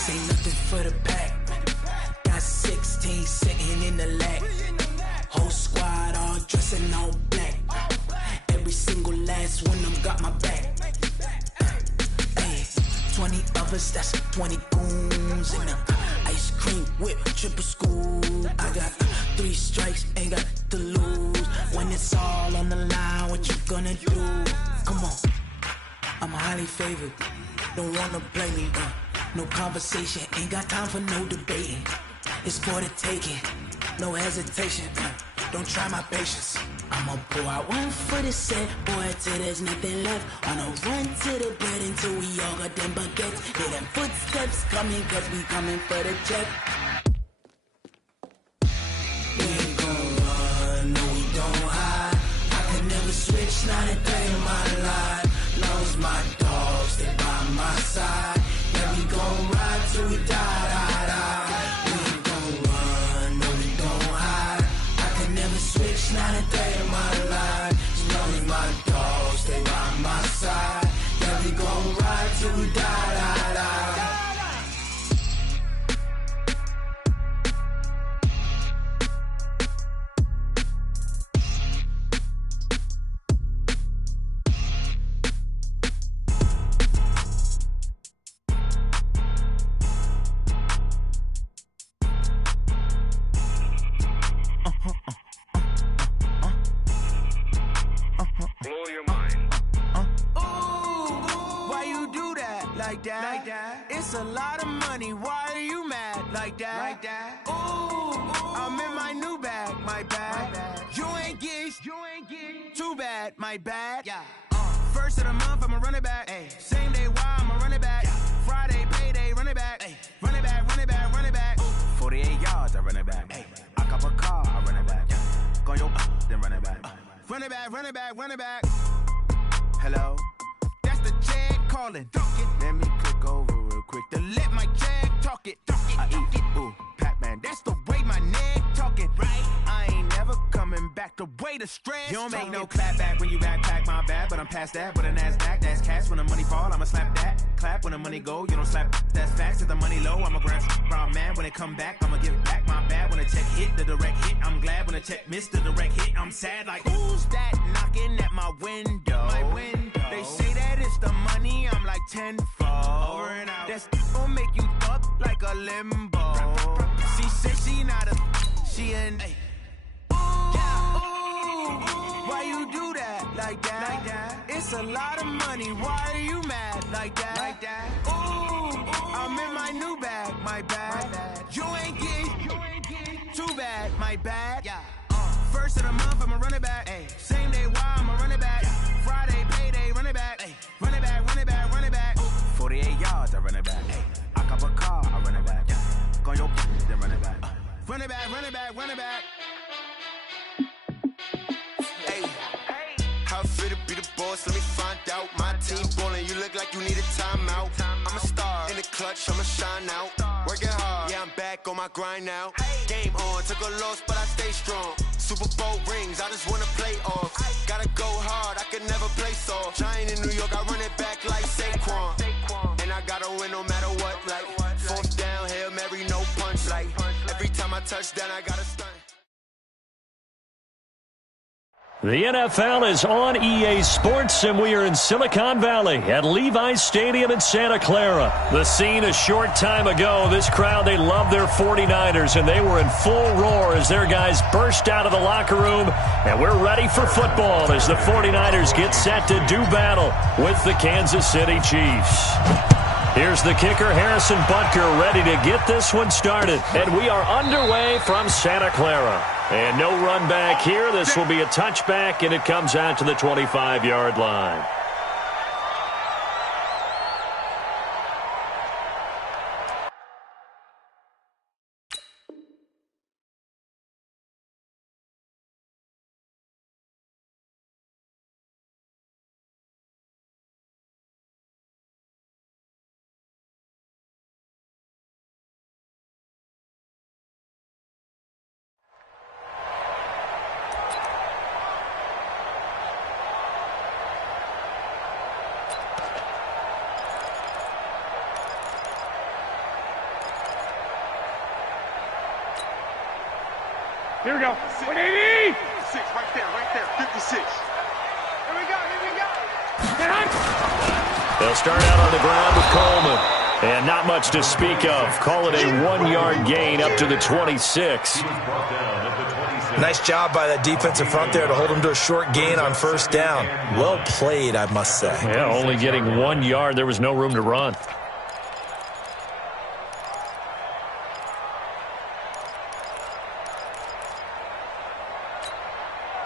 This ain't nothing for the pack. Got 16 sitting in the lap. Whole squad all dressing all black. Every single last one of them got my back. 20 of us, that's 20 goons in the ice cream whip, triple scoop. I got 3 strikes, ain't got to lose. When it's all on the line, what you gonna do? Come on, I'm highly favored. Don't wanna play me, no conversation. Ain't got time for no debating. It's for the taking, no hesitation. Don't try my patience. I'ma pour out one for the set, boy, till there's nothing left. On a run to the bread until we all got them baguettes. Hear them footsteps coming, cause we coming for the check. We ain't gon' run, no we don't hide. I can never switch, not a day in my life. Long as my dogs stay by my side. Yeah, we gon' ride till we die, die, die. We ain't gon' run, no we don't hide. I can never switch, not a day in my life. As long as my dogs stay by my side. Yeah, we gon' ride till we die, die, die. Like that. It's a lot of money. Why are you mad like that? Ooh, I'm in my new bag, my bad. You ain't get too bad, my bad. Yeah. First of the month, I'ma run it back. Ay. Same day, why I'ma run it back. Friday, payday, run it back. Ay. Run it back, run it back, run it back. 48 yards, I run it back. Ay. I cop a car, I run it back. Go your then run it back. Run it back, run it back, run it back. Hello? That's the check calling. Let me click over real quick to let my check talk it. I eat it, ooh, Pac-Man. That's the way my neck talking. Right? I ain't never coming back the way the stress. You don't make no clap back when you backpack, my bad. But I'm past that with a NASDAQ. That's cash when the money fall. I'ma slap that. Clap when the money go. You don't slap. That's facts. If the money low, I'ma grab brown man. When it come back, I'ma give back my bad. When the check hit, the direct hit. I'm glad when the check missed the direct hit. I'm sad like who's that knocking at my window? My window. They say that it's the money. I'm like tenfold. Over and out. That's gon' make you up like a limbo. She said she not a. She an. Why you do that like that? It's a lot of money. Why are you mad like that? Ooh, I'm in my new bag, my bad. You ain't get too bad, my bad. Yeah. First of the month, I'ma run it back. Ay. Same day, why I'ma run it back. Friday, payday, run it back. Ay. Run it back, run it back, run it back. 48 yards, I run it back. Ay. I cop a car, I run it back. Go your then run it back. Run it back, run it back, run it back. How fit to be the boss, let me find out. My team ballin', you look like you need a timeout. I'm a star, in the clutch, I'ma shine out. Working hard, yeah, I'm back on my grind now. Game on, took a loss, but I stay strong. Super Bowl rings, I just wanna play off. Gotta go hard, I can never play soft. Giant in New York, I run it back like Saquon. And I gotta win no matter what, like fourth down, Hail Mary, no punch. Like every time I touch down, I gotta stunt. The NFL is on EA Sports, and we are in Silicon Valley at Levi's Stadium in Santa Clara. The scene a short time ago, this crowd, they love their 49ers, and they were in full roar as their guys burst out of the locker room, and we're ready for football as the 49ers get set to do battle with the Kansas City Chiefs. Here's the kicker, Harrison Butker, ready to get this one started. And we are underway from Santa Clara. And no run back here. This will be a touchback, and it comes out to the 25-yard line. Here we go. 180. 6, right there, 56. Here we go. They'll start out on the ground with Coleman. And not much to speak of. Call it a 1-yard gain up to the 26. Nice job by that defensive front there to hold him to a short gain on first down. Well played, I must say. Yeah, only getting 1 yard. There was no room to run.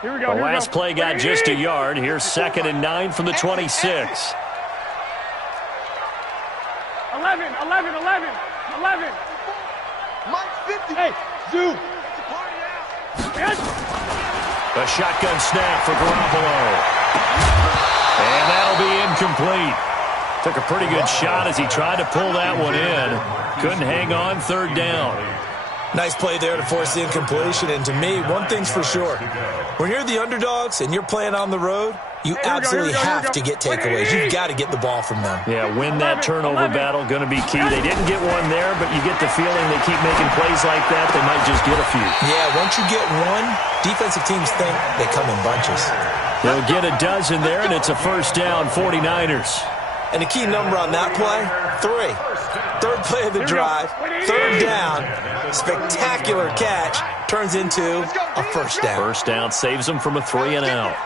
Here we go. The last play got just a yard. Here's 2nd and 9 from the 26. 11. Mike 50. Hey, Zoo. Yes. A shotgun snap for Garoppolo. And that'll be incomplete. Took a pretty good shot as he tried to pull that one in. Couldn't hang on, 3rd down. Nice play there to force the incompletion. And to me, one thing's for sure. When you're the underdogs and you're playing on the road, you absolutely have to get takeaways. You've got to get the ball from them. Yeah, win that turnover battle, going to be key. They didn't get one there, but you get the feeling they keep making plays like that, they might just get a few. Yeah, once you get one, defensive teams think they come in bunches. They'll get a dozen there, and it's a 1st down, 49ers. And the key number on that play, 3. 3rd play of the drive, 3rd down, spectacular catch, turns into a 1st down. 1st down saves them from a 3 and out.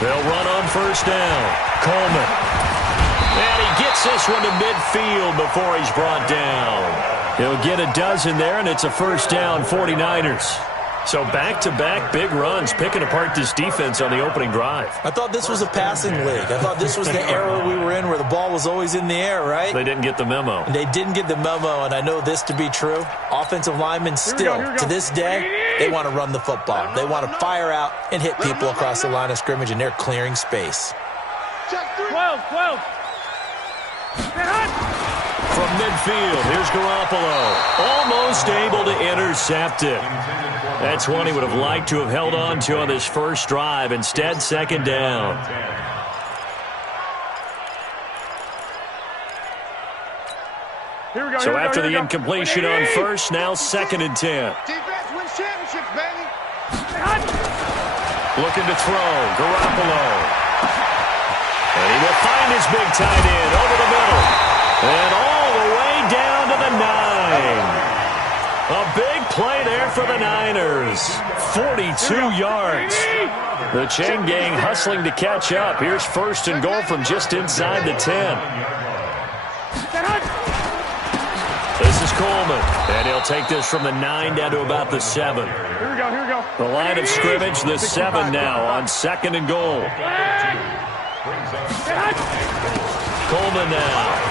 They'll run on 1st down. Coleman. And he gets this one to midfield before he's brought down. He'll get a dozen there, and it's a 1st down, 49ers. So back-to-back big runs, picking apart this defense on the opening drive. I thought this was a passing league. I thought this was the era we were in where the ball was always in the air, right? They didn't get the memo. They didn't get the memo, and I know this to be true. Offensive linemen still, to this day, they want to run the football. They want to fire out and hit people across the line of scrimmage, and they're clearing space. 12. From midfield, here's Garoppolo. Almost able to intercept it. That's one he would have liked to have held on to on this first drive. Instead, 2nd down. So after the incompletion on 1st, now 2nd and 10. Defense wins championships, baby. Looking to throw, Garoppolo. And he will find his big tight end over the middle. And all the way down to the 9. A big play there for the Niners. 42 yards. The chain gang hustling to catch up. Here's 1st and goal from just inside the 10. This is Coleman. And he'll take this from the 9 down to about the 7. Here we go. The line of scrimmage, the 7 now on 2nd and goal. Coleman now.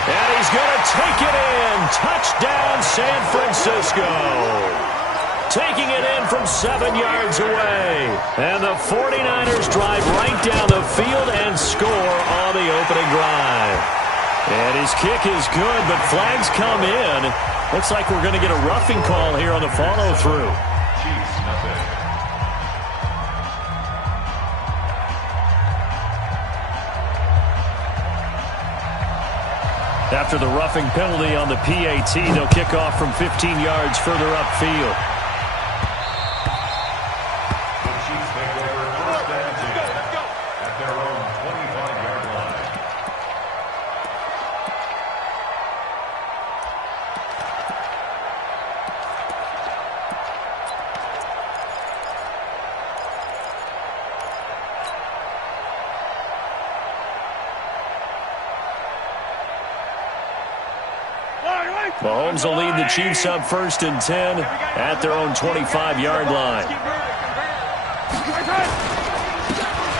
And he's going to take it in. Touchdown, San Francisco. Taking it in from 7 yards away. And the 49ers drive right down the field and score on the opening drive. And his kick is good, but flags come in. Looks like we're going to get a roughing call here on the follow-through. After the roughing penalty on the PAT, they'll kick off from 15 yards further upfield. The Chiefs take over 1st and 10 at their own 25-yard line. Mahomes will lead the Chiefs up 1st and 10 at their own 25-yard line.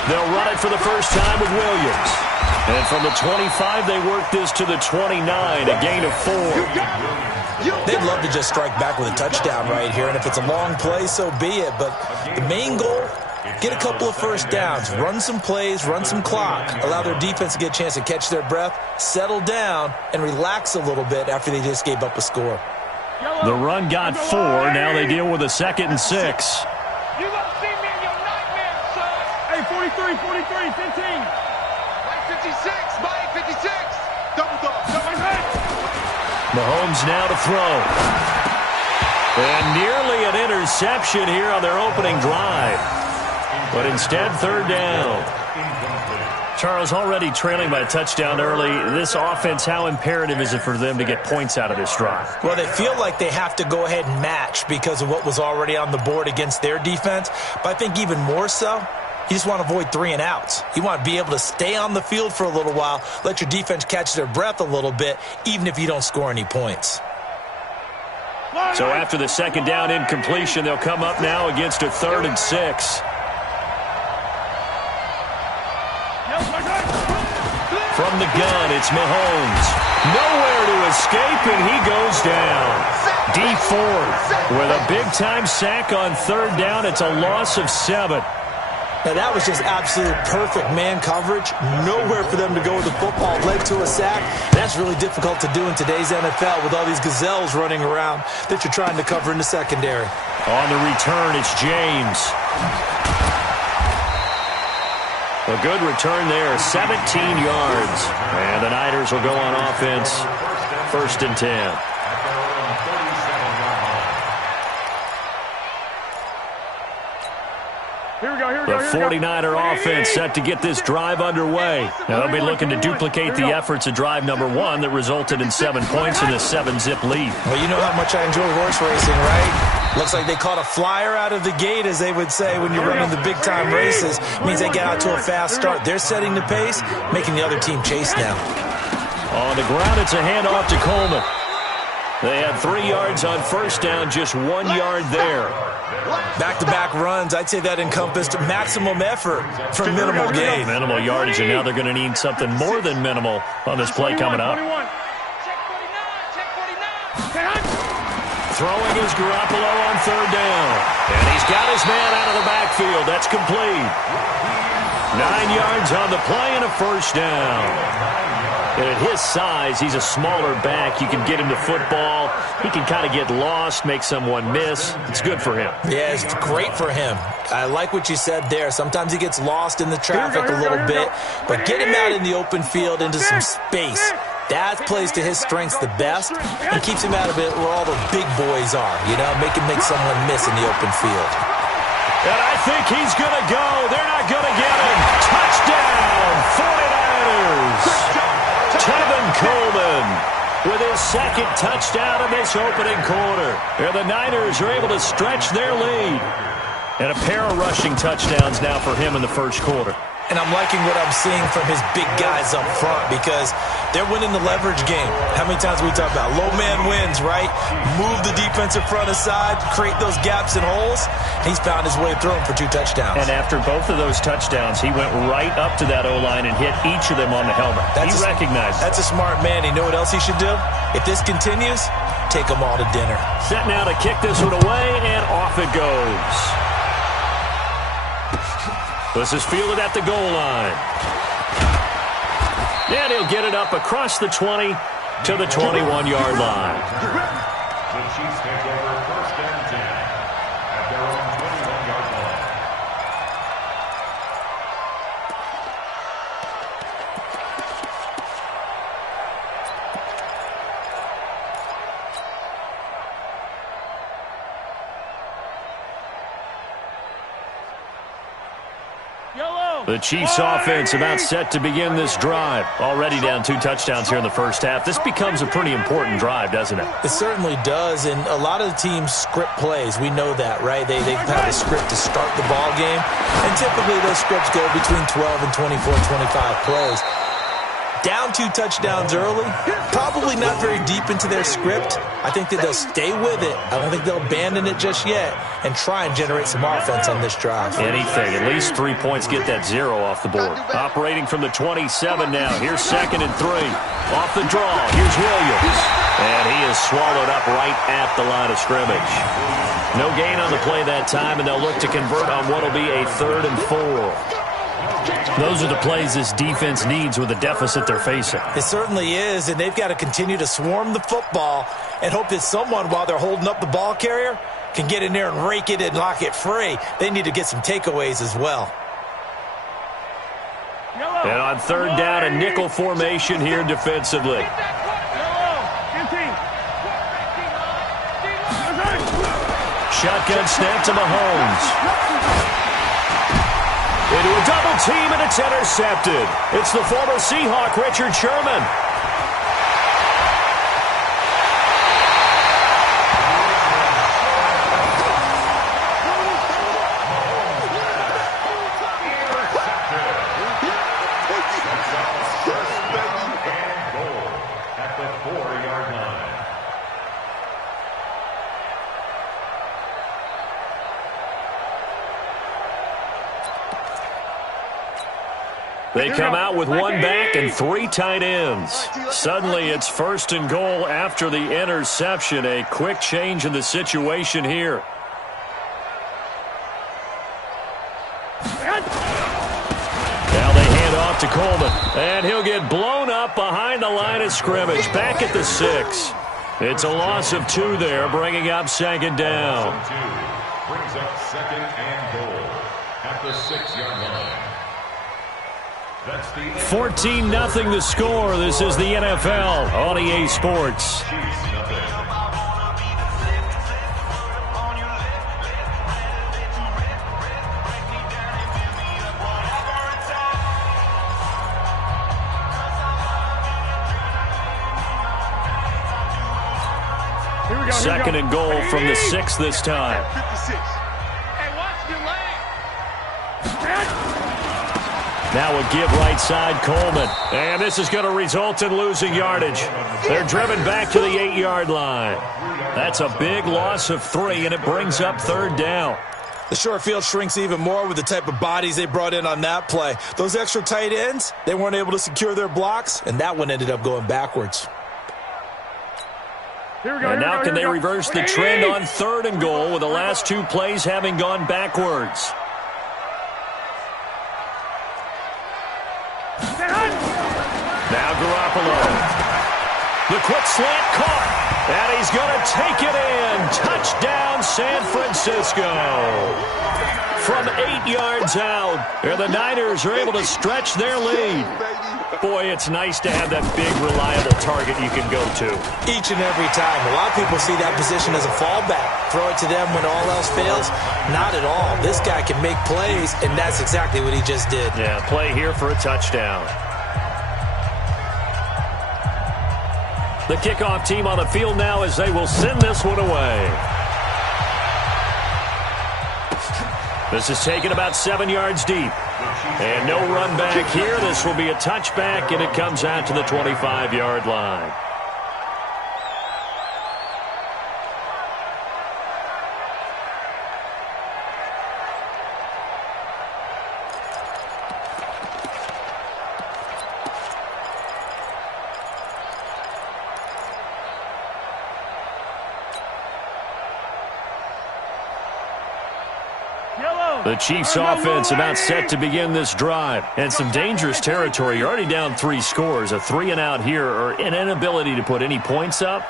They'll run it for the first time with Williams. And from the 25, they work this to the 29, a gain of 4. They'd love to just strike back with a touchdown right here, and if it's a long play, so be it. But the main goal, get a couple of first downs, run some plays, run some clock, allow their defense to get a chance to catch their breath, settle down, and relax a little bit after they just gave up a score. The run got 4. Now they deal with a 2nd and 6. You won't see me in your nightmares, son. Hey, 43, 15. Right 15 Mike 56. Double dog. Mahomes now to throw. And nearly an interception here on their opening drive. But instead, third down. Charles, already trailing by a touchdown early. This offense, how imperative is it for them to get points out of this drive? Well, they feel like they have to go ahead and match because of what was already on the board against their defense. But I think even more so, you just want to avoid 3 and outs. You want to be able to stay on the field for a little while, let your defense catch their breath a little bit, even if you don't score any points. So after the second down incompletion, they'll come up now against a 3rd and 6. From the gun, it's Mahomes. Nowhere to escape, and he goes down. D Ford with a big-time sack on 3rd down. It's a loss of 7. Now, that was just absolute perfect man coverage. Nowhere for them to go with the football. Led to a sack. That's really difficult to do in today's NFL with all these gazelles running around that you're trying to cover in the secondary. On the return, it's James. A good return there, 17 yards. And the Niners will go on offense, 1st and 10. The 49er offense set to get this drive underway. Now they'll be looking to duplicate the efforts of drive number 1 that resulted in 7 points in the 7-zip lead. Well, you know how much I enjoy horse racing, right? Looks like they caught a flyer out of the gate, as they would say when you're running the big-time races. It means they get out to a fast start. They're setting the pace, making the other team chase now. On the ground, it's a handoff to Coleman. They had 3 yards on 1st down, just 1 yard there. Back-to-back runs, I'd say that encompassed maximum effort for minimal gain. Minimal yardage, and now they're going to need something more than minimal on this play coming up. Throwing is Garoppolo on 3rd down. And he's got his man out of the backfield. That's complete. 9 yards on the play and a 1st down. And at his size, he's a smaller back. You can get him the football. He can kind of get lost, make someone miss. It's good for him. Yeah, it's great for him. I like what you said there. Sometimes he gets lost in the traffic a little bit. But get him out in the open field into some space. That plays to his strengths the best and keeps him out of it where all the big boys are. You know, make someone miss in the open field. And I think he's going to go. They're not going to get him. Touchdown, 49ers. Tevin Coleman with his 2nd touchdown in this opening quarter. And the Niners are able to stretch their lead. And a pair of rushing touchdowns now for him in the 1st quarter. And I'm liking what I'm seeing from his big guys up front because they're winning the leverage game. How many times we talk about low man wins, right? Move the defensive front aside, create those gaps and holes. He's found his way through them for 2 touchdowns. And after both of those touchdowns, he went right up to that O-line and hit each of them on the helmet. He recognized it. That's a smart man. You know what else he should do? If this continues, take them all to dinner. Set now to kick this one away, and off it goes. This is fielded at the goal line. And he'll get it up across the 20 to the 21-yard line. The Chiefs take over 1st and 10 at their own 21-yard line. The Chiefs offense about set to begin this drive. Already down 2 touchdowns here in the 1st half. This becomes a pretty important drive, doesn't it? It certainly does, and a lot of the teams script plays. We know that, right? They have a script to start the ball game, and typically those scripts go between 12 and 24, 25 plays. Down 2 touchdowns early, probably not very deep into their script. I think that they'll stay with it. I don't think they'll abandon it just yet and try and generate some offense on this drive. Anything. At least 3 points, get that 0 off the board. Operating from the 27 now. Here's 2nd and 3. Off the draw. Here's Williams. And he is swallowed up right at the line of scrimmage. No gain on the play that time, and they'll look to convert on what will be a 3rd and 4. Those are the plays this defense needs with the deficit they're facing. It certainly is, and they've got to continue to swarm the football and hope that someone, while they're holding up the ball carrier, can get in there and rake it and lock it free. They need to get some takeaways as well. Yellow. And on third down, a nickel formation here defensively. Shotgun snap to Mahomes. Into a double team, and it's intercepted. It's the former Seahawk, Richard Sherman. They come out with one back and 3 tight ends. Suddenly, it's 1st and goal after the interception. A quick change in the situation here. Now they hand off to Coleman, and he'll get blown up behind the line of scrimmage. Back at the 6. It's a loss of 2 there, bringing up 2nd down. Brings up 2nd and goal at the 6-yard line. 14-0 the score. This is the NFL on EA Sports. Second and goal from the 6 this time. Now a give right side, Coleman. And this is going to result in losing yardage. They're driven back to the 8-yard line. That's a big loss of 3, and it brings up 3rd down. The short field shrinks even more with the type of bodies they brought in on that play. Those extra tight ends, they weren't able to secure their blocks, and that one ended up going backwards. And now can they reverse the trend on 3rd and goal with the last 2 plays having gone backwards? Now Garoppolo. The quick slant caught. And he's going to take it in. Touchdown, San Francisco. From 8 yards out. And the Niners are able to stretch their lead. Boy, it's nice to have that big, reliable target you can go to. Each and every time. A lot of people see that position as a fallback. Throw it to them when all else fails. Not at all. This guy can make plays, and that's exactly what he just did. Yeah, play here for a touchdown. The kickoff team on the field now as they will send this one away. This is taken about 7 yards deep. And no run back here. This will be a touchback, and it comes out to the 25-yard line. The Chiefs offense about set to begin this drive. And some dangerous territory. You're already down 3 scores. A 3-and-out here or an inability to put any points up.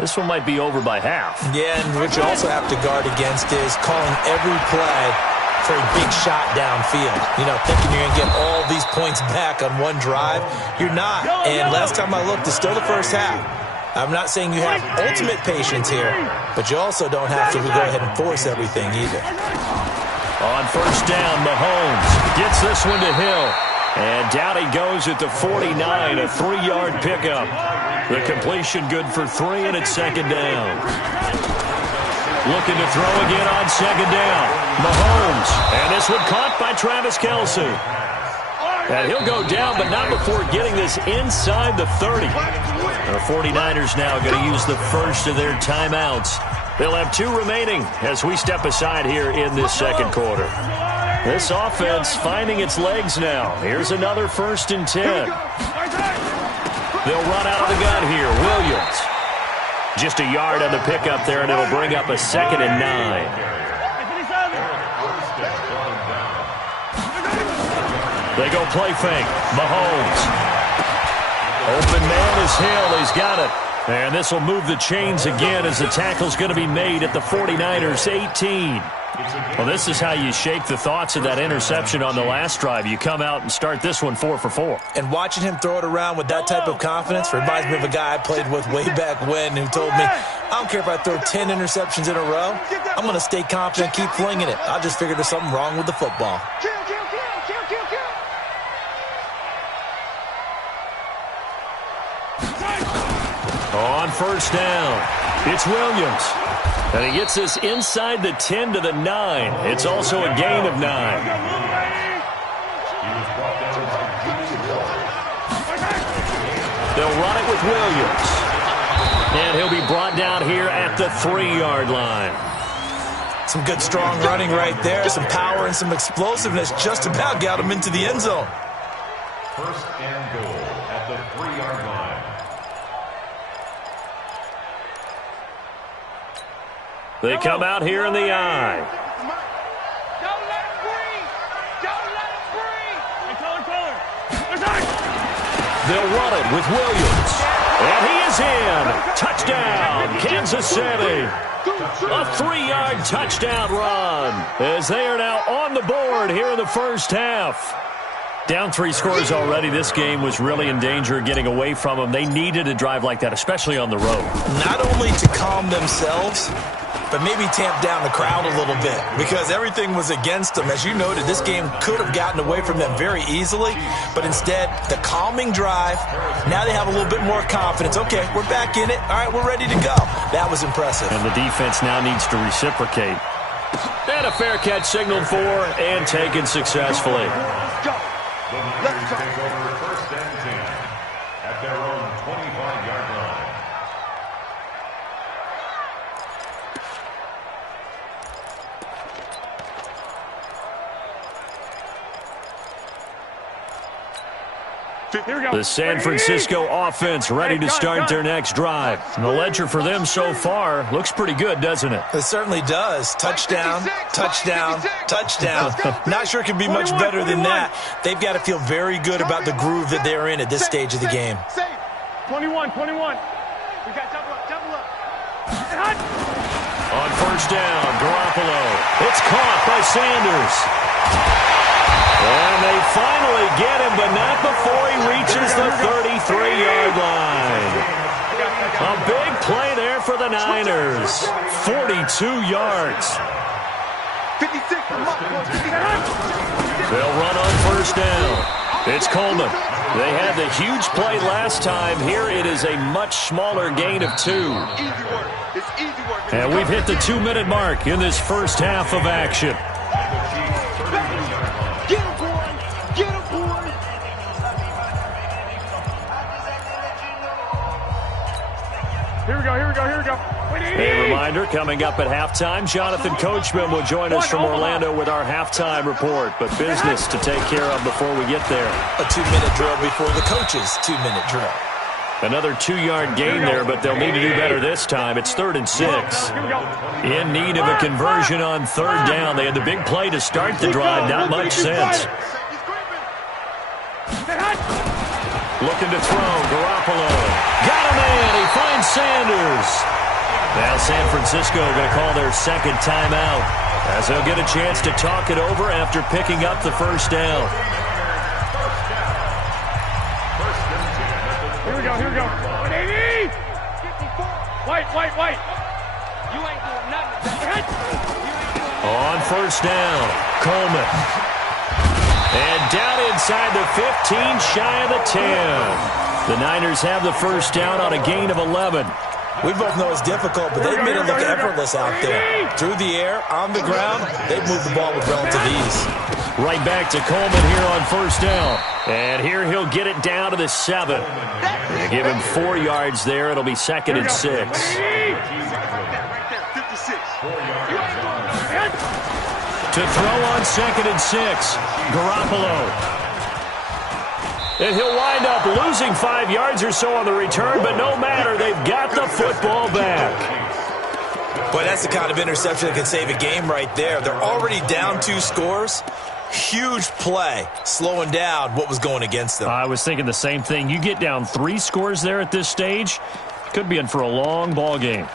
This one might be over by half. Yeah, and what you also have to guard against is calling every play for a big shot downfield. You know, thinking you're going to get all these points back on one drive. You're not. And last time I looked, it's still the first half. I'm not saying you have ultimate patience here, but you also don't have to go ahead and force everything either. On first down, Mahomes gets this one to Hill. And down he goes at the 49, a 3-yard pickup. The completion good for 3, and it's 2nd down. Looking to throw again on 2nd down. Mahomes, and this one caught by Travis Kelce. And he'll go down, but not before getting this inside the 30. The 49ers now going to use the first of their timeouts. They'll have 2 remaining as we step aside here in this 2nd quarter. This offense finding its legs now. Here's another 1st and 10. They'll run out of the gun here. Williams. Just a yard on the pickup there, and it'll bring up a 2nd and 9. They go play fake. Mahomes. Open man is Hill. He's got it. And this will move the chains again as the tackle's going to be made at the 49ers' 18. Well, this is how you shake the thoughts of that interception on the last drive. You come out and start this one 4 for 4. And watching him throw it around with that type of confidence reminds me of a guy I played with way back when who told me, I don't care if I throw 10 interceptions in a row. I'm going to stay confident, keep flinging it. I just figured there's something wrong with the football. On first down, it's Williams. And he gets this inside the 10 to the 9. It's also a gain of 9. They'll run it with Williams. And he'll be brought down here at the 3-yard line. Some good, strong running right there. Some power and some explosiveness. Just about got him into the end zone. First and goal at the 3-yard line. They come out here in the I. Don't let him breathe. Don't let him breathe. They'll run it with Williams. And he is in. Touchdown, Kansas City. A 3-yard touchdown run as they are now on the board here in the first half. Down 3 scores already. This game was really in danger of getting away from them. They needed a drive like that, especially on the road. Not only to calm themselves, but maybe tamp down the crowd a little bit because everything was against them. As you noted, this game could have gotten away from them very easily, but instead, the calming drive, now they have a little bit more confidence. Okay, we're back in it. All right, we're ready to go. That was impressive. And the defense now needs to reciprocate. And a fair catch signaled for and taken successfully. The Niners take over first and 10 at their own 25-yard line. The San Francisco offense ready to start their next drive. And the ledger for them so far looks pretty good, doesn't it? It certainly does. Touchdown, touchdown, touchdown. Not sure it can be much better than that. They've got to feel very good about the groove that they're in at this stage of the game. 21. We got double up. On first down, Garoppolo. It's caught by Sanders. And they finally get him, but not before he reaches the 33-yard line. A big play there for the Niners. 42 yards. They'll run on first down. It's Coleman. They had the huge play last time. Here it is a much smaller gain of 2. And we've hit the 2-minute mark in this first half of action. Here we go. A reminder, coming up at halftime, Jonathan Coachman will join us from Orlando with our halftime report. But business to take care of before we get there. A 2-minute drill before the coach's 2-minute drill. Another 2-yard gain there, but they'll need to do better this time. It's 3rd and 6. In need of a conversion on 3rd down. They had the big play to start the drive. Not much sense. Looking to throw, Garoppolo. Got him in. He finds Sanders. Now San Francisco going to call their second timeout as they'll get a chance to talk it over after picking up the first down. Here we go. White. You ain't doing nothing. On first down, Coleman. And down inside the 15, shy of the 10. The Niners have the first down on a gain of 11. We both know it's difficult, but they've made it look effortless out there. Through the air, on the ground, they've moved the ball with relative ease. Right back to Coleman here on first down. And here he'll get it down to the 7. They give him 4 yards there. It'll be 2nd and 6. To throw on 2nd and 6, Garoppolo. And he'll wind up losing 5 yards or so on the return, but no matter, they've got the football back. Boy, that's the kind of interception that can save a game right there. They're already down 2 scores. Huge play, slowing down what was going against them. I was thinking the same thing. You get down 3 scores there at this stage, could be in for a long ball game.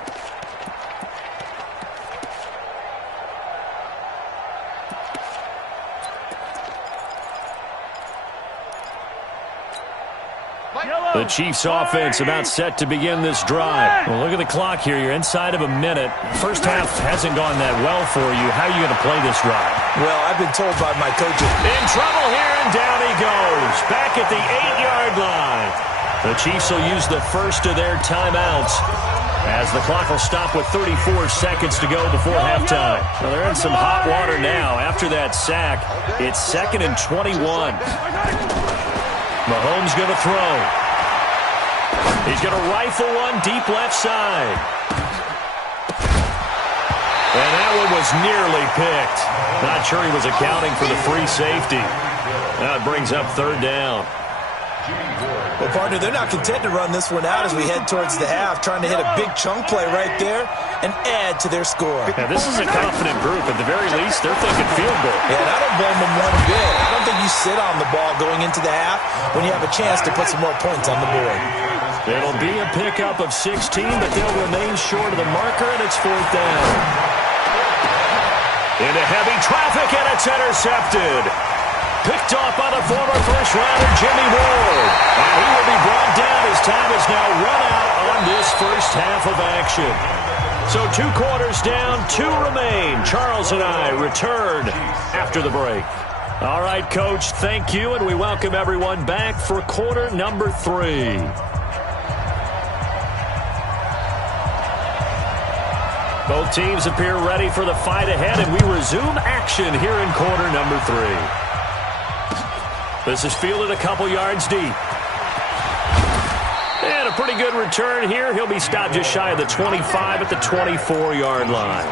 The Chiefs offense about set to begin this drive. Well, look at the clock here. You're inside of a minute. First half hasn't gone that well for you. How are you going to play this drive? Well, I've been told by my coaches. In trouble here, and down he goes. Back at the 8-yard line. The Chiefs will use the first of their timeouts as the clock will stop with 34 seconds to go before halftime. Well, they're in some hot water now. After that sack, it's 2nd and 21. Mahomes going to throw. He's going to rifle one deep left side. And that one was nearly picked. Not sure he was accounting for the free safety. Now it brings up 3rd down. Well, partner, they're not content to run this one out as we head towards the half, trying to hit a big chunk play right there and add to their score. Now, this is a confident group. At the very least, they're thinking field goal. Yeah, and I don't blame them one bit. I don't think you sit on the ball going into the half when you have a chance to put some more points on the board. It'll be a pickup of 16, but they'll remain short of the marker, and it's 4th down. Into heavy traffic, and it's intercepted. Picked off by the former first-rounder Jimmy Ward. And he will be brought down as time is now run out on this first half of action. So 2 quarters down, 2 remain. Charles and I return after the break. All right, Coach, thank you, and we welcome everyone back for quarter number 3. Both teams appear ready for the fight ahead, and we resume action here in quarter number 3. This is fielded a couple yards deep. And a pretty good return here. He'll be stopped just shy of the 25 at the 24-yard line.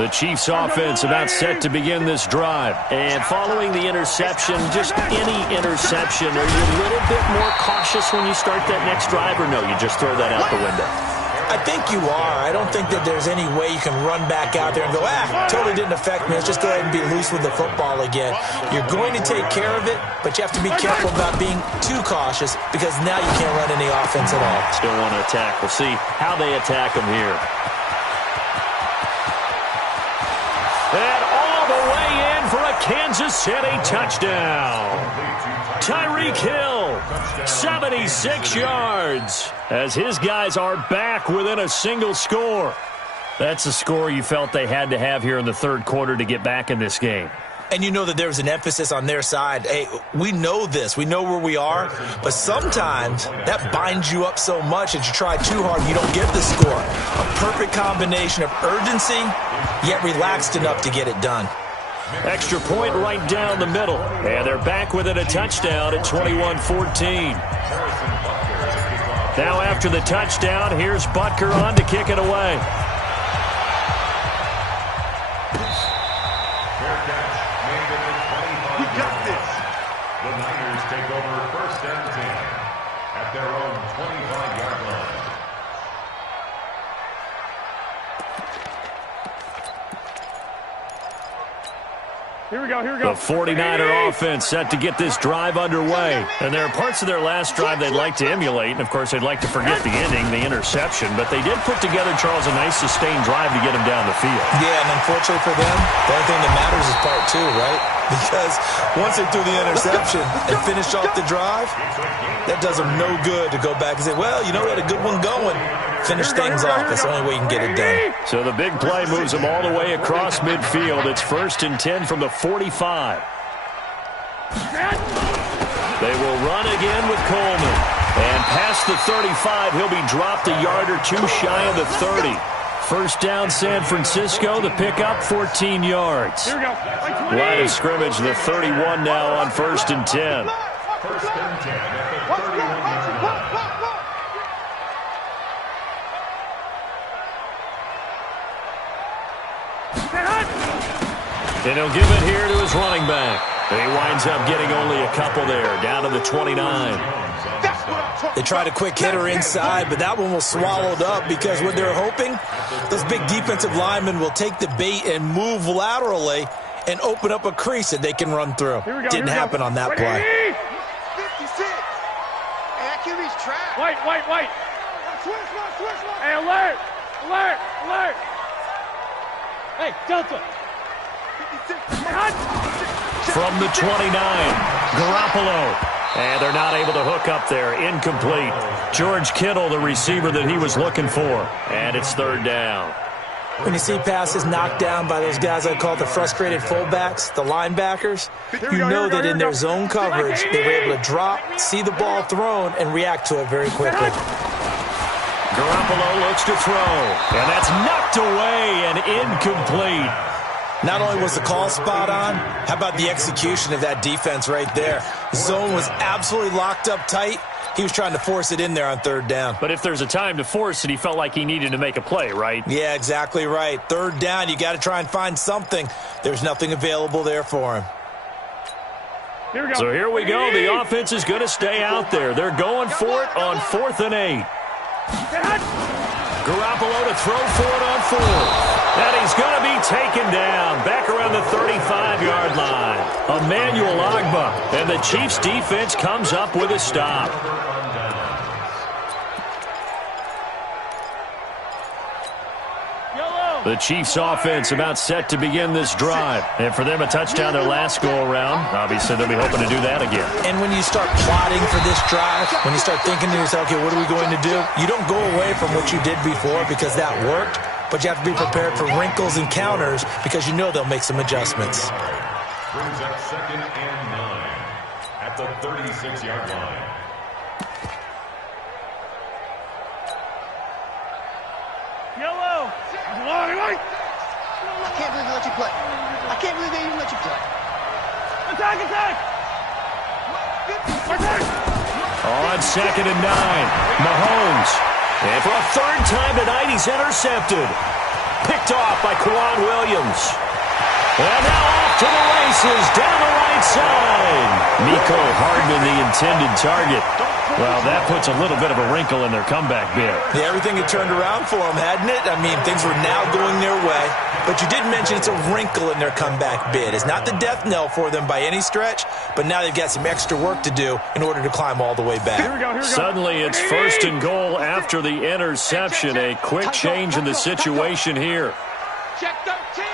The Chiefs offense about set to begin this drive. And following the interception, just any interception, are you a little bit more cautious when you start that next drive, or no, you just throw that out the window? I think you are. I don't think that there's any way you can run back out there and go, totally didn't affect me. Let's just go ahead and be loose with the football again. You're going to take care of it, but you have to be careful about being too cautious because now you can't run any offense at all. Still want to attack. We'll see how they attack them here. And all the way in for a Kansas City touchdown. Tyreek Hill, 76 yards, as his guys are back within a single score. That's the score you felt they had to have here in the 3rd quarter to get back in this game. And you know that there's an emphasis on their side. Hey, we know this. We know where we are. But sometimes that binds you up so much that you try too hard and you don't get the score. A perfect combination of urgency, yet relaxed enough to get it done. Extra point right down the middle. And they're back within a touchdown at 21-14. Now after the touchdown, here's Butker on to kick it away. The Niners take over 1st and 10 at their own 25-yard line. Here we go, here we go. The 49er offense set to get this drive underway. And there are parts of their last drive they'd like to emulate. And, of course, they'd like to forget the ending, the interception. But they did put together, Charles, a nice sustained drive to get him down the field. Yeah, and unfortunately for them, the only thing that matters is part 2, right? Because once they threw the interception and finished off the drive, that does them no good to go back and say, well, you know, we had a good one going. Finish things off. That's the only way you can get it done. So the big play moves them all the way across midfield. It's 1st and 10 from the 45. They will run again with Coleman. And past the 35, he'll be dropped a yard or 2 shy of the 30. First down, San Francisco. The pickup, 14 yards. Here we go. Line of scrimmage, the 31 now on 1st and 10. 1st and 10 at the 31-yard line. And he'll give it here to his running back. And he winds up getting only a couple there, down to the 29. They tried a quick hitter inside, but that one was swallowed up because what they're hoping, those big defensive linemen will take the bait and move laterally and open up a crease that they can run through. Didn't happen on that play. 56. And that QB's Wait. Hey, alert. Hey, Delta. From the 29, Garoppolo. And they're not able to hook up there. Incomplete. George Kittle, the receiver that he was looking for. And it's third down. When you see passes knocked down by those guys I call the frustrated fullbacks, the linebackers, you know that in their zone coverage, they were able to drop, see the ball thrown, and react to it very quickly. Garoppolo looks to throw. And that's knocked away and incomplete. Not only was the call spot on, how about the execution of that defense right there? The zone was absolutely locked up tight. He was trying to force it in there on third down. But if there's a time to force it, he felt like he needed to make a play, right? Yeah, exactly right. Third down, you got to try and find something. There's nothing available there for him. Here we go. So here we go. The offense is going to stay out there. They're going for it on 4th and 8. Garoppolo to throw for it on 4th. And he's going to be taken down back around the 35-yard line. Emmanuel Ogbah. And the Chiefs' defense comes up with a stop. The Chiefs' offense about set to begin this drive. And for them, a touchdown their last go-around. Obviously, they'll be hoping to do that again. And when you start plotting for this drive, when you start thinking to yourself, okay, what are we going to do? You don't go away from what you did before because that worked. But you have to be prepared for wrinkles and counters because you know they'll make some adjustments. Brings up 2nd and 9 at the 36-yard line. Yellow. I can't believe they let you play. I can't believe they even let you play. Attack. On 2nd and 9, Mahomes. And for a third time tonight, he's intercepted. Picked off by Kwan Williams. And now off to the races, down the right side. Mecole Hardman, the intended target. Well, that puts a little bit of a wrinkle in their comeback bid. Yeah, everything had turned around for them, hadn't it? I mean, things were now going their way. But you did mention it's a wrinkle in their comeback bid. It's not the death knell for them by any stretch, but now they've got some extra work to do in order to climb all the way back. Here we go. Suddenly, it's 1st and goal after the interception. A quick change in the situation here. Check 13.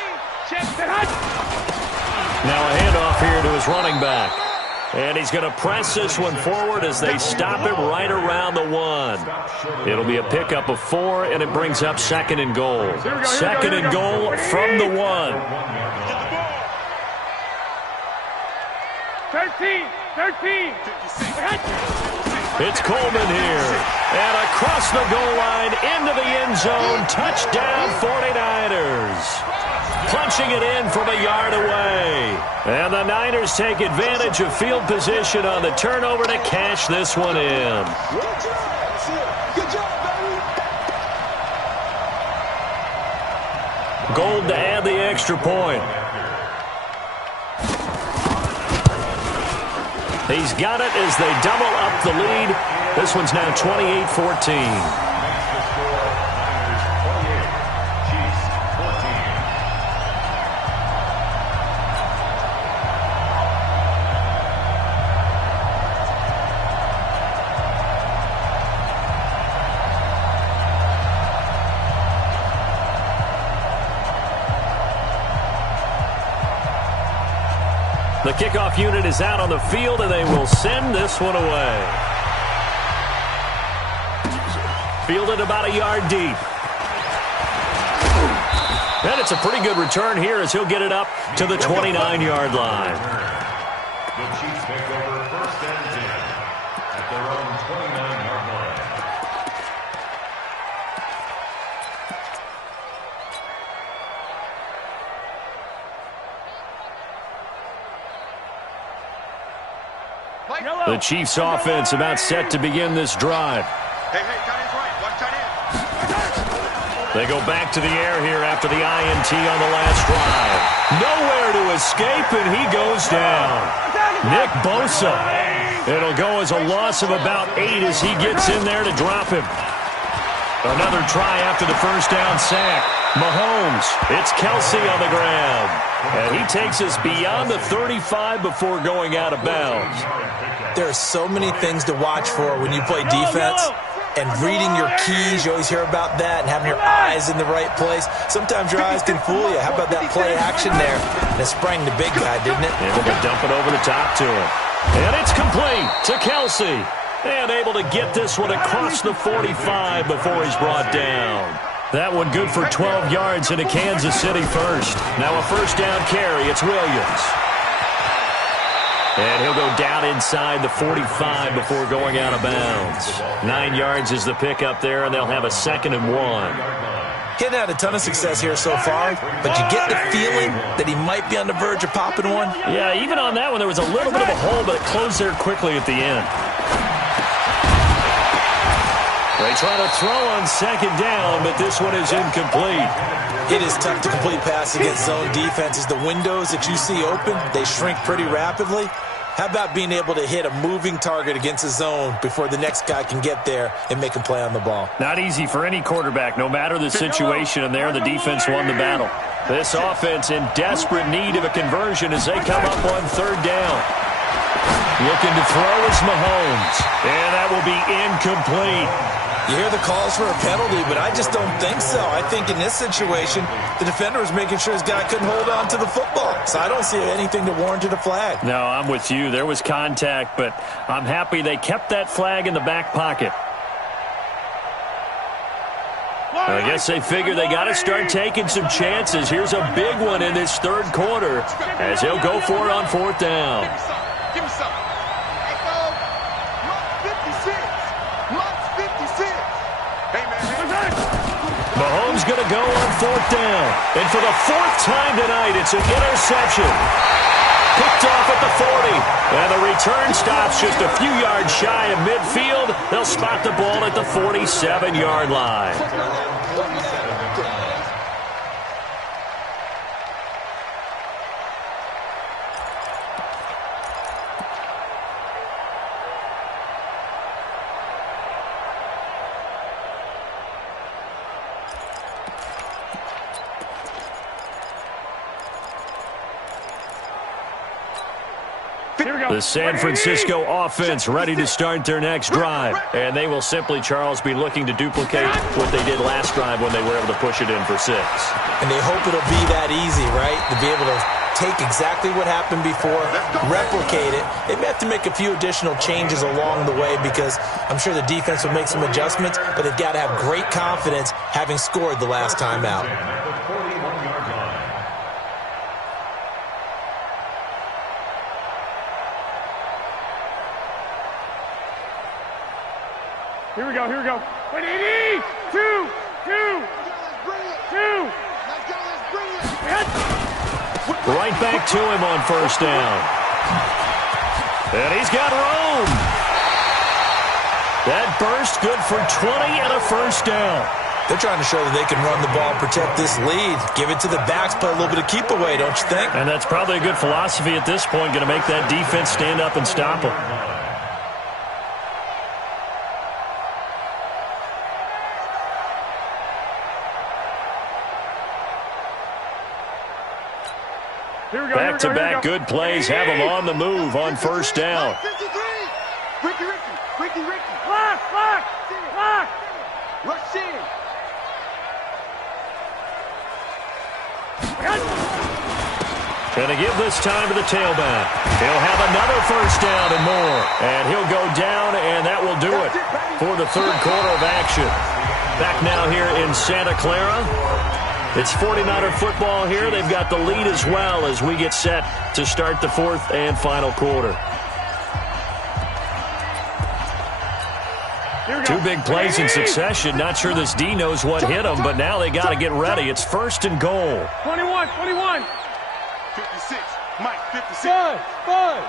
Check the hut. Now a handoff here to his running back. And he's going to press this one forward as they stop him right around the 1. It'll be a pickup of 4, and it brings up 2nd and goal. 2nd and goal from the 1. 13. It's Coleman here. And across the goal line, into the end zone. Touchdown, 49ers. Punching it in from a yard away. And the Niners take advantage of field position on the turnover to cash this one in. Good job, baby. Gold to add the extra point. He's got it as they double up the lead. This one's now 28-14. The kickoff unit is out on the field, and they will send this one away. Fielded about a yard deep. And it's a pretty good return here as he'll get it up to the 29-yard line. The Chiefs take over 1st and 10 at their own 29-yard line. The Chiefs offense about set to begin this drive. Hey, tight end's right. Watch tight end. They go back to the air here after the INT on the last drive. Nowhere to escape, and he goes down. Nick Bosa. It'll go as a loss of about 8 as he gets in there to drop him. Another try after the first down sack. Mahomes, it's Kelsey on the ground. And he takes us beyond the 35 before going out of bounds. There are so many things to watch for when you play defense. And reading your keys, you always hear about that, and having your eyes in the right place. Sometimes your eyes can fool you. How about that play action there? And it sprang the big guy, didn't it? Able to dump it over the top to him. And it's complete to Kelsey. And able to get this one across the 45 before he's brought down. That one good for 12 yards into Kansas City first. Now a first down carry. It's Williams. And he'll go down inside the 45 before going out of bounds. 9 yards is the pickup there, and they'll have a 2nd and 1. He hadn't had a ton of success here so far, but you get the feeling that he might be on the verge of popping one. Yeah, even on that one, there was a little bit of a hole, but it closed there quickly at the end. They try to throw on 2nd down, but this one is incomplete. It is tough to complete passes against zone defenses. The windows that you see open, they shrink pretty rapidly. How about being able to hit a moving target against a zone before the next guy can get there and make a play on the ball? Not easy for any quarterback, no matter the situation, and there the defense won the battle. This offense in desperate need of a conversion as they come up on 3rd down. Looking to throw is Mahomes, and that will be incomplete. You hear the calls for a penalty, but I just don't think so. I think in this situation, the defender was making sure his guy couldn't hold on to the football. So I don't see anything that warranted a flag. No, I'm with you. There was contact, but I'm happy they kept that flag in the back pocket. I guess they figure they got to start taking some chances. Here's a big one in this 3rd quarter as he'll go for it on 4th down. Give me some. Mahomes going to go on 4th down. And for the 4th time tonight, it's an interception. Picked off at the 40. And the return stops just a few yards shy of midfield. They'll spot the ball at the 47-yard line. The San Francisco offense ready to start their next drive. And they will simply, Charles, be looking to duplicate what they did last drive when they were able to push it in for 6. And they hope it'll be that easy, right? To be able to take exactly what happened before, replicate it. They may have to make a few additional changes along the way because I'm sure the defense will make some adjustments, but they've got to have great confidence having scored the last time out. Here we go, here we go. 2, 2, 2. Right back to him on 1st down. And he's got room. That burst good for 20 and a 1st down. They're trying to show that they can run the ball, protect this lead, give it to the backs, play a little bit of keep away, don't you think? And that's probably a good philosophy at this point, going to make that defense stand up and stop them. Back-to-back good plays have them on the move on 1st down. Ricky. Lock. Rush in. And to give this time to the tailback. He'll have another 1st down and more. And he'll go down, and that will do it for the 3rd quarter of action. Back now here in Santa Clara. It's 49er football here. They've got the lead as well as we get set to start the 4th and final quarter. 2 big plays in succession. Not sure this D knows what hit him, but now they got to get ready. It's 1st and goal. 21. 56. Mike, 56. Five.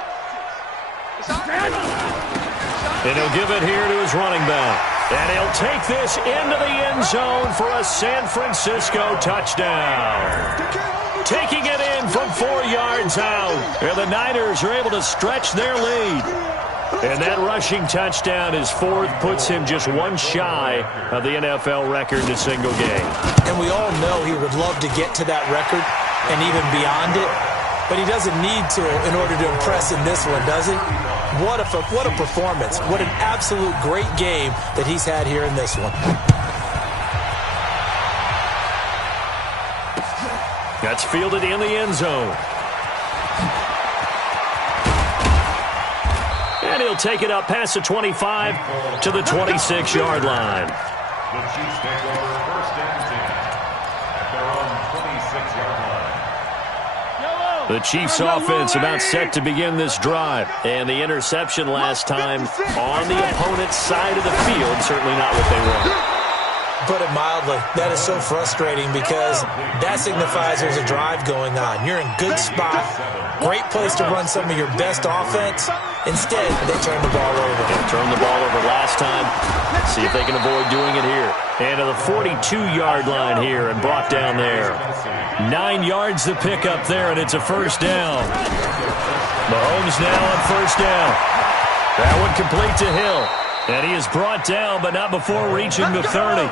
And he'll give it here to his running back. And he'll take this into the end zone for a San Francisco touchdown. Taking it in from 4 yards out. And the Niners are able to stretch their lead. And that rushing touchdown, his fourth, puts him just one shy of the NFL record in a single game. And we all know he would love to get to that record and even beyond it, but he doesn't need to in order to impress in this one, does he? What a performance. What an absolute great game that he's had here in this one. That's fielded in the end zone. And he'll take it up past the 25 to the 26-yard line. The Chiefs take over 1st and 10 at their own 26-yard line. The Chiefs offense about set to begin this drive. And the interception last time on the opponent's side of the field. Certainly not what they want. Put it mildly, that is so frustrating because that signifies there's a drive going on. You're in good spot, great place to run some of your best offense. Instead, they turn the ball over. They turned the ball over last time. See if they can avoid doing it here. And to the 42-yard line here and brought down there. 9 yards to pick up there, and it's a first down. Mahomes now on first down. That one complete to Hill. And he is brought down, but not before reaching the 30.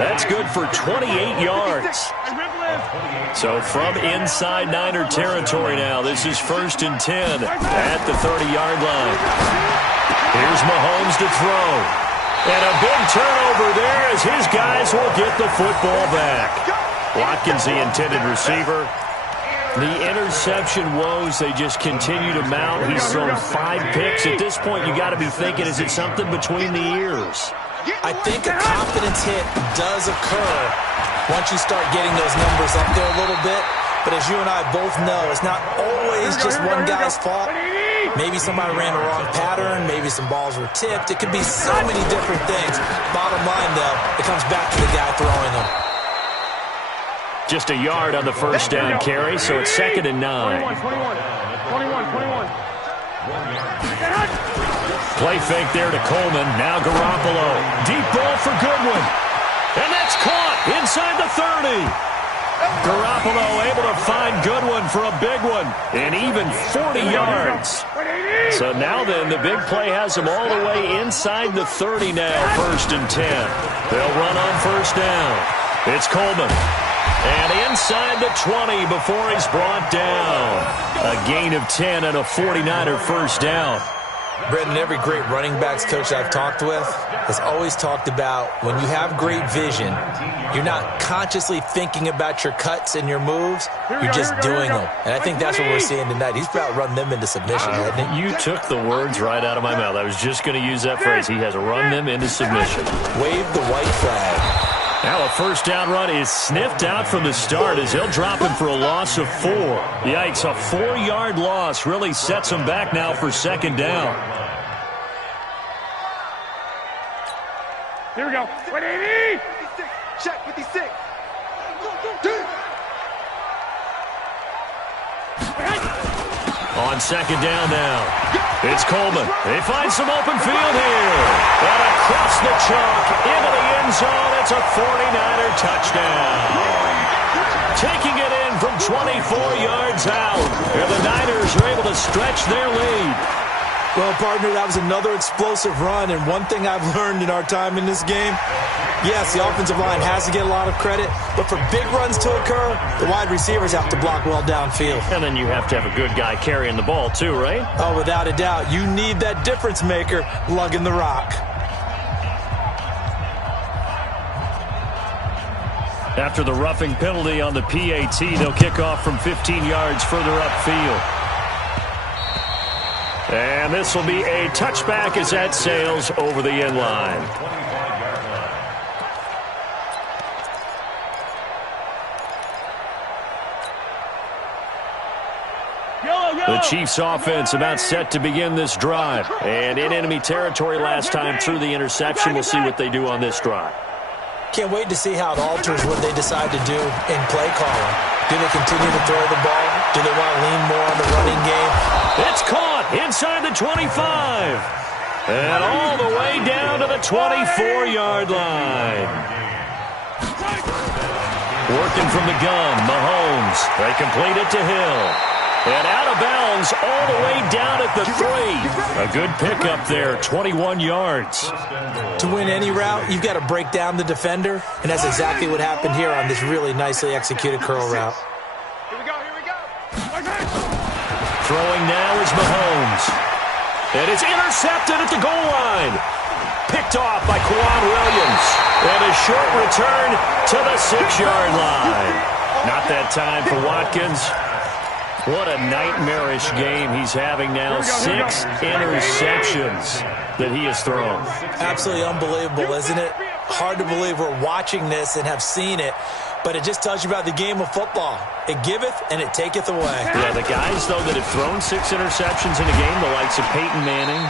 That's good for 28 yards. So from inside Niner territory now, this is 1st and 10 at the 30-yard line. Here's Mahomes to throw. And a big turnover there as his guys will get the football back. Watkins, the intended receiver. The interception woes, they just continue to mount. He's thrown 5 picks. At this point, you got to be thinking, is it something between the ears? I think a confidence hit does occur once you start getting those numbers up there a little bit. But as you and I both know, it's not always just one guy's fault. Maybe somebody ran a wrong pattern. Maybe some balls were tipped. It could be so many different things. Bottom line, though, it comes back to the guy throwing them. Just a yard on the first down carry, so it's 2nd and 9. 21. Play fake there to Coleman. Now Garoppolo. Deep ball for Goodwin. And that's caught inside the 30. Garoppolo able to find Goodwin for a big one. And even 40 yards. So now then, the big play has him all the way inside the 30 now. 1st and 10. They'll run on first down. It's Coleman. And inside the 20 before he's brought down. A gain of 10 and a 49er first down. Brendan, every great running backs coach I've talked with has always talked about when you have great vision, you're not consciously thinking about your cuts and your moves, you're just doing them. And I think that's what we're seeing tonight. He's about run them into submission, hasn't he? You took the words right out of my mouth. I was just going to use that phrase. He has run them into submission. Wave the white flag. Now a first down run is sniffed out from the start as he'll drop him for a loss of 4. Yikes, a 4-yard loss really sets him back now for 2nd down. Here we go. 180. Check 56. On 2nd down now. It's Coleman. They find some open field here. And across the chalk into the end zone. It's a 49er touchdown. Taking it in from 24 yards out. And the Niners are able to stretch their lead. Well, partner, that was another explosive run, and one thing I've learned in our time in this game, yes, the offensive line has to get a lot of credit, but for big runs to occur, the wide receivers have to block well downfield. And then you have to have a good guy carrying the ball too, right? Oh, without a doubt. You need that difference maker lugging the rock. After the roughing penalty on the PAT, they'll kick off from 15 yards further upfield. And this will be a touchback as that sails over the end line. The Chiefs offense about set to begin this drive. And in enemy territory last time through the interception. We'll see what they do on this drive. Can't wait to see how it alters what they decide to do in play calling. Do they continue to throw the ball? Do they want to lean more on the running game? It's caught inside the 25. And all the way down to the 24-yard line. Working from the gun, Mahomes. They complete it to Hill. And out of bounds all the way down at the 3. A good pickup there, 21 yards. To win any route, you've got to break down the defender, and that's exactly what happened here on this really nicely executed curl route. Here we go, here we go. Throwing now is Mahomes. And it's intercepted at the goal line. Picked off by Quan Williams. And a short return to the 6-yard line. Not that time for Watkins. What a nightmarish game he's having now. 6 interceptions that he has thrown. Absolutely unbelievable, isn't it? Hard to believe we're watching this and have seen it, but it just tells you about the game of football. It giveth and it taketh away. Yeah, the guys, though, that have thrown 6 interceptions in a game, the likes of Peyton Manning,